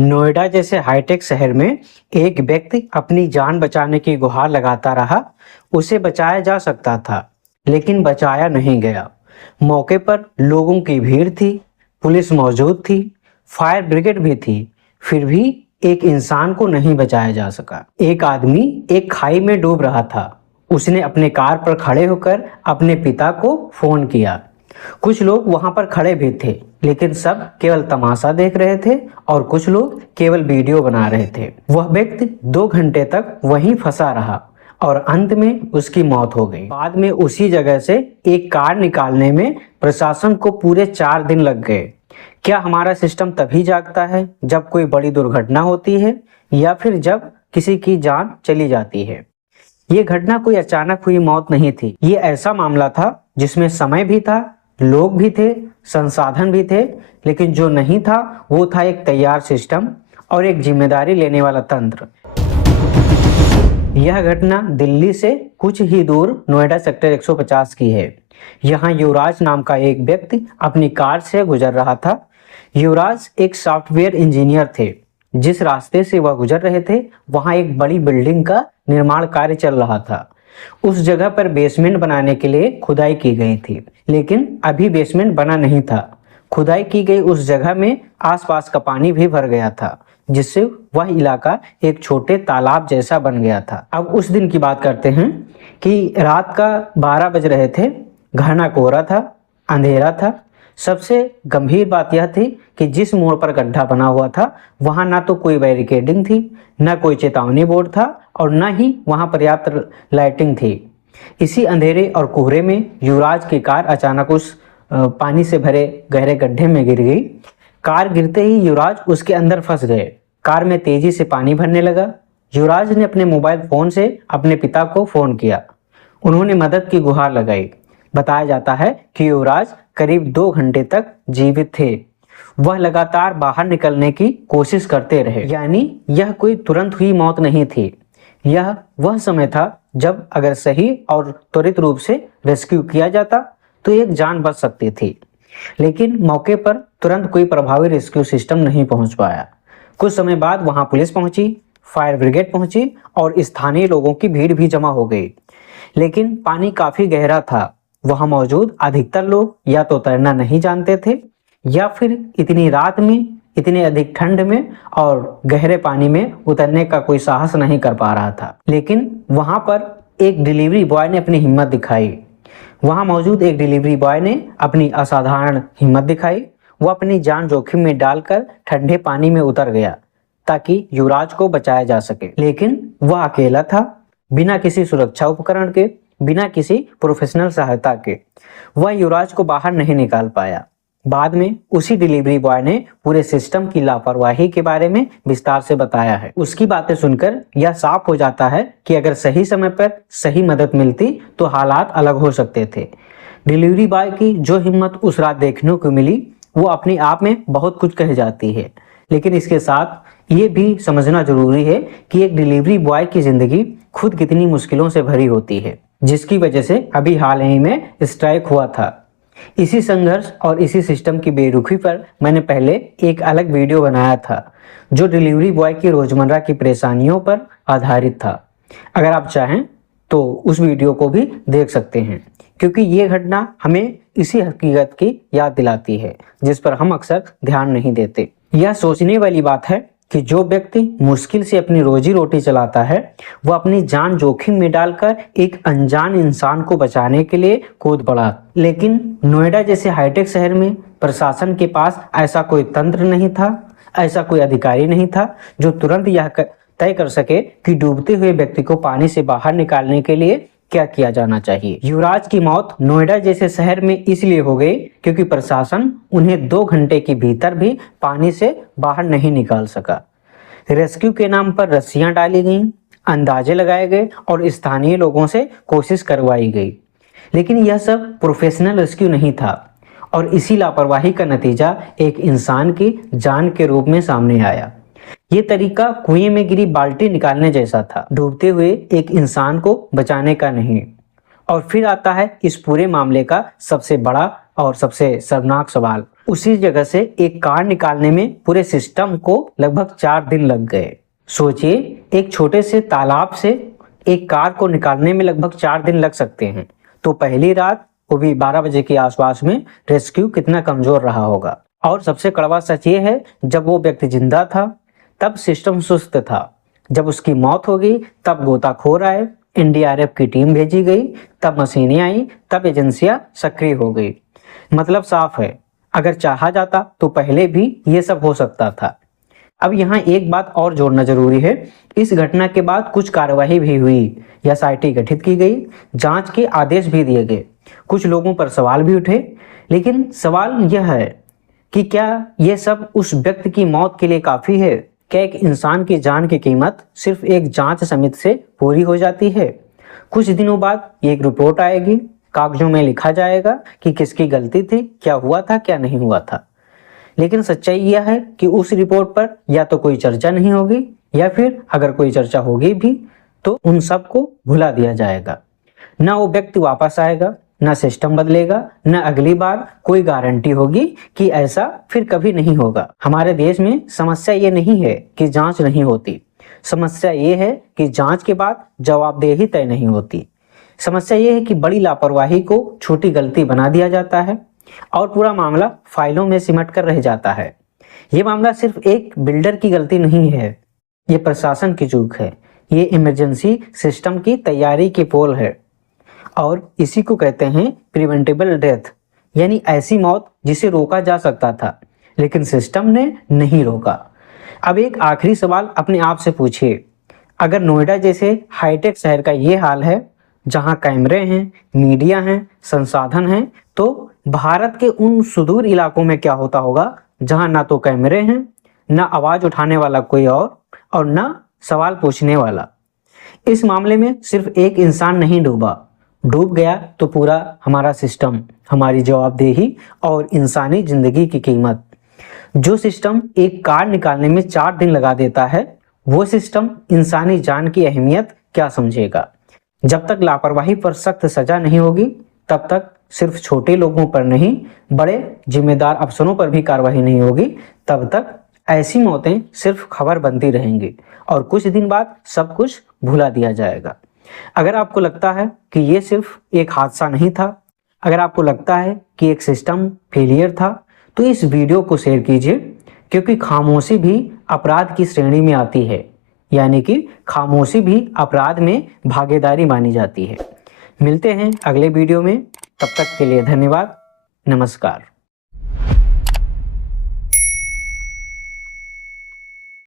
नोएडा जैसे हाईटेक शहर में एक व्यक्ति अपनी जान बचाने की गुहार लगाता रहा। उसे बचाया जा सकता था, लेकिन बचाया नहीं गया। मौके पर लोगों की भीड़ थी, पुलिस मौजूद थी, फायर ब्रिगेड भी थी, फिर भी एक इंसान को नहीं बचाया जा सका। एक आदमी एक खाई में डूब रहा था। उसने अपने कार पर खड़े होकर अपने पिता को फोन किया। कुछ लोग वहां पर खड़े भी थे, लेकिन सब केवल तमाशा देख रहे थे और कुछ लोग केवल वीडियो बना रहे थे। वह व्यक्ति 2 घंटे तक वहीं फंसा रहा और अंत में उसकी मौत हो गई। बाद में उसी जगह से एक कार निकालने में प्रशासन को पूरे 4 दिन लग गए। क्या हमारा सिस्टम तभी जागता है जब कोई बड़ी दुर्घटना होती है, या फिर जब किसी की जान चली जाती है? ये घटना कोई अचानक हुई मौत नहीं थी। ये ऐसा मामला था जिसमें समय भी था, लोग भी थे, संसाधन भी थे, लेकिन जो नहीं था वो था एक तैयार सिस्टम और एक जिम्मेदारी लेने वाला तंत्र। यह घटना दिल्ली से कुछ ही दूर नोएडा सेक्टर 150 की है। यहाँ युवराज नाम का एक व्यक्ति अपनी कार से गुजर रहा था। युवराज एक सॉफ्टवेयर इंजीनियर थे। जिस रास्ते से वह गुजर रहे थे, वहां एक बड़ी बिल्डिंग का निर्माण कार्य चल रहा था। उस जगह पर बेसमेंट बनाने के लिए खुदाई की गई थी, लेकिन अभी बेसमेंट बना नहीं था। खुदाई की गई उस जगह में आसपास का पानी भी भर गया था, जिससे वह इलाका एक छोटे तालाब जैसा बन गया था। अब उस दिन की बात करते हैं कि रात का 12 बज रहे थे। घना कोहरा था, अंधेरा था। सबसे गंभीर बात यह थी कि जिस मोड़ पर गड्ढा बना हुआ था, वहां ना तो कोई बैरिकेडिंग थी, ना कोई चेतावनी बोर्ड था और ना ही वहां पर्याप्त लाइटिंग थी। इसी अंधेरे और कोहरे में युवराज की कार अचानक उस पानी से भरे गहरे गड्ढे में गिर गई। कार गिरते ही युवराज उसके अंदर फंस गए। कार में तेजी से पानी भरने लगा। युवराज ने अपने मोबाइल फोन से अपने पिता को फोन किया। उन्होंने मदद की गुहार लगाई। बताया जाता है कि युवराज करीब 2 घंटे तक जीवित थे। वह लगातार बाहर निकलने की कोशिश करते रहे। यानी यह कोई तुरंत हुई मौत नहीं थी। यह वह समय था जब अगर सही और त्वरित रूप से रेस्क्यू किया जाता तो एक जान बच सकती थी। लेकिन मौके पर तुरंत कोई प्रभावी रेस्क्यू सिस्टम नहीं पहुंच पाया। कुछ समय बाद वहां पुलिस पहुंची, फायर ब्रिगेड पहुंची और स्थानीय लोगों की भीड़ भी जमा हो गई। लेकिन पानी काफी गहरा था। वहां मौजूद अधिकतर लोग या तो तैरना नहीं जानते थे, या फिर इतनी रात में, इतने अधिक ठंड में और गहरे पानी में उतरने का कोई साहस नहीं कर पा रहा था। लेकिन वहां पर एक डिलीवरी बॉय ने अपनी हिम्मत दिखाई। वहां मौजूद एक डिलीवरी बॉय ने अपनी असाधारण हिम्मत दिखाई। वो अपनी जान जोखिम में डालकर ठंडे पानी में उतर गया ताकि युवराज को बचाया जा सके। लेकिन वह अकेला था, बिना किसी सुरक्षा उपकरण के, बिना किसी प्रोफेशनल सहायता के। वह युवराज को बाहर नहीं निकाल पाया। बाद में उसी डिलीवरी बॉय ने पूरे सिस्टम की लापरवाही के बारे में विस्तार से बताया है। उसकी बातें सुनकर यह साफ हो जाता है कि अगर सही समय पर सही मदद मिलती तो हालात अलग हो सकते थे। डिलीवरी बॉय की जो हिम्मत उस रात देखने को मिली, वो अपने आप में बहुत कुछ कह जाती है। लेकिन इसके साथ ये भी समझना जरूरी है कि एक डिलीवरी बॉय की जिंदगी खुद कितनी मुश्किलों से भरी होती है, जिसकी वजह से अभी हाल ही में स्ट्राइक हुआ था। इसी संघर्ष और इसी सिस्टम की बेरुखी पर मैंने पहले एक अलग वीडियो बनाया था, जो डिलीवरी बॉय की रोजमर्रा की परेशानियों पर आधारित था। अगर आप चाहें तो उस वीडियो को भी देख सकते हैं, क्योंकि ये घटना हमें इसी हकीकत की याद दिलाती है जिस पर हम अक्सर ध्यान नहीं देते। यह सोचने वाली बात है कि जो व्यक्ति मुश्किल से अपनी रोजी रोटी चलाता है, वह अपनी जान जोखिम में डालकर एक अनजान इंसान को बचाने के लिए कूद पड़ा। लेकिन नोएडा जैसे हाईटेक शहर में प्रशासन के पास ऐसा कोई तंत्र नहीं था, ऐसा कोई अधिकारी नहीं था जो तुरंत यह तय कर सके कि डूबते हुए व्यक्ति को पानी से बाहर निकालने के लिए क्या किया जाना चाहिए। युवराज की मौत नोएडा जैसे शहर में इसलिए हो गई क्योंकि प्रशासन उन्हें 2 घंटे के भीतर भी पानी से बाहर नहीं निकाल सका। रेस्क्यू के नाम पर रस्सियां डाली गईं, अंदाजे लगाए गए और स्थानीय लोगों से कोशिश करवाई गई। लेकिन यह सब प्रोफेशनल रेस्क्यू नहीं था और इसी लापरवाही का नतीजा एक इंसान की जान के रूप में सामने आया। ये तरीका कुएं में गिरी बाल्टी निकालने जैसा था, डूबते हुए एक इंसान को बचाने का नहीं। और फिर आता है इस पूरे मामले का सबसे बड़ा और सबसे शर्मनाक सवाल, उसी जगह से एक कार निकालने में पूरे सिस्टम को लगभग 4 दिन लग गए। सोचिए, एक छोटे से तालाब से एक कार को निकालने में लगभग 4 दिन लग सकते हैं, तो पहली रात, वो भी 12 बजे के आसपास में, रेस्क्यू कितना कमजोर रहा होगा। और सबसे कड़वा सच ये है, जब वो व्यक्ति जिंदा था तब सिस्टम सुस्त था, जब उसकी मौत हो गई तब गोताखोर आए, एनडीआरएफ की टीम भेजी गई, तब मशीनें आई, तब एजेंसियां सक्रिय हो गई। मतलब साफ है, अगर चाहा जाता तो पहले भी ये सब हो सकता था। अब यहाँ एक बात और जोड़ना जरूरी है, इस घटना के बाद कुछ कार्रवाई भी हुई, एसआईटी गठित की गई, जांच के आदेश भी दिए गए, कुछ लोगों पर सवाल भी उठे। लेकिन सवाल यह है कि क्या यह सब उस व्यक्ति की मौत के लिए काफी है? क्या एक इंसान की जान की कीमत सिर्फ एक जांच समिति से पूरी हो जाती है? कुछ दिनों बाद एक रिपोर्ट आएगी, कागजों में लिखा जाएगा कि किसकी गलती थी, क्या हुआ था, क्या नहीं हुआ था। लेकिन सच्चाई यह है कि उस रिपोर्ट पर या तो कोई चर्चा नहीं होगी, या फिर अगर कोई चर्चा होगी भी तो उन सबको भुला दिया जाएगा। ना वो व्यक्ति वापस आएगा, ना सिस्टम बदलेगा, ना अगली बार कोई गारंटी होगी कि ऐसा फिर कभी नहीं होगा। हमारे देश में समस्या ये नहीं है कि जांच नहीं होती, समस्या ये है कि जांच के बाद जवाबदेही तय नहीं होती। समस्या ये है कि बड़ी लापरवाही को छोटी गलती बना दिया जाता है और पूरा मामला फाइलों में सिमट कर रह जाता है। ये मामला सिर्फ एक बिल्डर की गलती नहीं है, ये प्रशासन की चूक है, ये इमरजेंसी सिस्टम की तैयारी की पोल है, और इसी को कहते हैं प्रिवेंटेबल डेथ, यानी ऐसी मौत जिसे रोका जा सकता था लेकिन सिस्टम ने नहीं रोका। अब एक आखिरी सवाल अपने आप से पूछिए, अगर नोएडा जैसे हाईटेक शहर का ये हाल है, जहां कैमरे हैं, मीडिया हैं, संसाधन हैं, तो भारत के उन सुदूर इलाकों में क्या होता होगा जहां ना तो कैमरे हैं, ना आवाज उठाने वाला कोई और ना सवाल पूछने वाला। इस मामले में सिर्फ एक इंसान नहीं डूब गया तो पूरा हमारा सिस्टम, हमारी जवाबदेही और इंसानी जिंदगी की कीमत। जो सिस्टम एक कार निकालने में 4 दिन लगा देता है, वो सिस्टम इंसानी जान की अहमियत क्या समझेगा? जब तक लापरवाही पर सख्त सजा नहीं होगी, तब तक सिर्फ छोटे लोगों पर नहीं, बड़े जिम्मेदार अफसरों पर भी कार्रवाई नहीं होगी, तब तक ऐसी मौतें सिर्फ खबर बनती रहेंगी और कुछ दिन बाद सब कुछ भुला दिया जाएगा। अगर आपको लगता है कि ये सिर्फ एक हादसा नहीं था, अगर आपको लगता है कि एक सिस्टम फेलियर था, तो इस वीडियो को शेयर कीजिए, क्योंकि खामोशी भी अपराध की श्रेणी में आती है, यानी कि खामोशी भी अपराध में भागीदारी मानी जाती है। मिलते हैं अगले वीडियो में, तब तक के लिए धन्यवाद, नमस्कार।